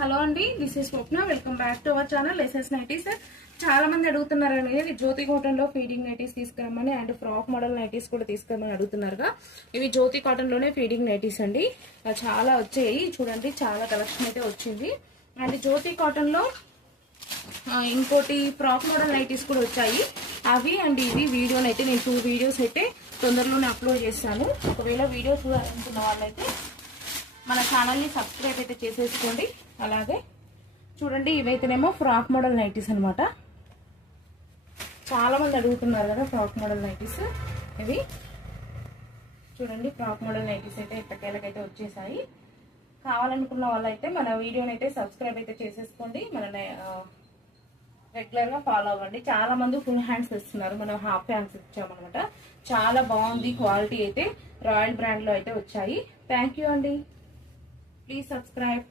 Hello అండి, this is Swapna. Welcome back to our channel SS nighties. చాలా మంది అడుగుతున్నారని జ్యోతి కాటన్ లో ఫీడింగ్ నైటీస్ తీసుకురమ్మని అండ్ ఫ్రాక్ మోడల్ నైటీస్ కూడా తీసుకురమ్మని అడుగుతున్నారుగా. ఇవి జ్యోతి కాటన్ లోనే ఫీడింగ్ నైటీస్ అండి. చాలా వచ్చాయి చూడండి, చాలా కలెక్షన్ అయితే వచ్చింది. అండ్ జ్యోతి కాటన్ లో ఇంకోటి ఫ్రాక్ మోడల్ నైటీస్ కూడా వచ్చాయి. అవి అండ్ ఇవి వీడియోనైతే నేను 2 వీడియోస్ అయితే తొందరలోనే అప్లోడ్ చేస్తాను. ఒకవేళ వీడియో చూడాలనుకున్న వాళ్ళైతే మన ఛానల్ని సబ్స్క్రైబ్ అయితే చేసేసుకోండి. అలాగే చూడండి, ఇవైతేనేమో ఫ్రాక్ మోడల్ నైటీస్ అనమాట. చాలా మంది అడుగుతున్నారు కదా ఫ్రాక్ మోడల్ నైటీస్. ఇవి చూడండి, ఫ్రాక్ మోడల్ నైటీస్ అయితే ఇప్పటికేళ్ళకైతే వచ్చేసాయి. కావాలనుకున్న వాళ్ళైతే మన వీడియోని అయితే సబ్స్క్రైబ్ అయితే చేసేసుకోండి. మన రెగ్యులర్ గా ఫాలో అవ్వండి. చాలా మంది ఫుల్ హ్యాండ్స్ ఇస్తున్నారు, మనం హాఫ్ హ్యాండ్స్ ఇచ్చామన్నమాట. చాలా బాగుంది క్వాలిటీ అయితే. రాయల్ బ్రాండ్ లో అయితే వచ్చాయి. థ్యాంక్ యూ అండి. Please subscribe.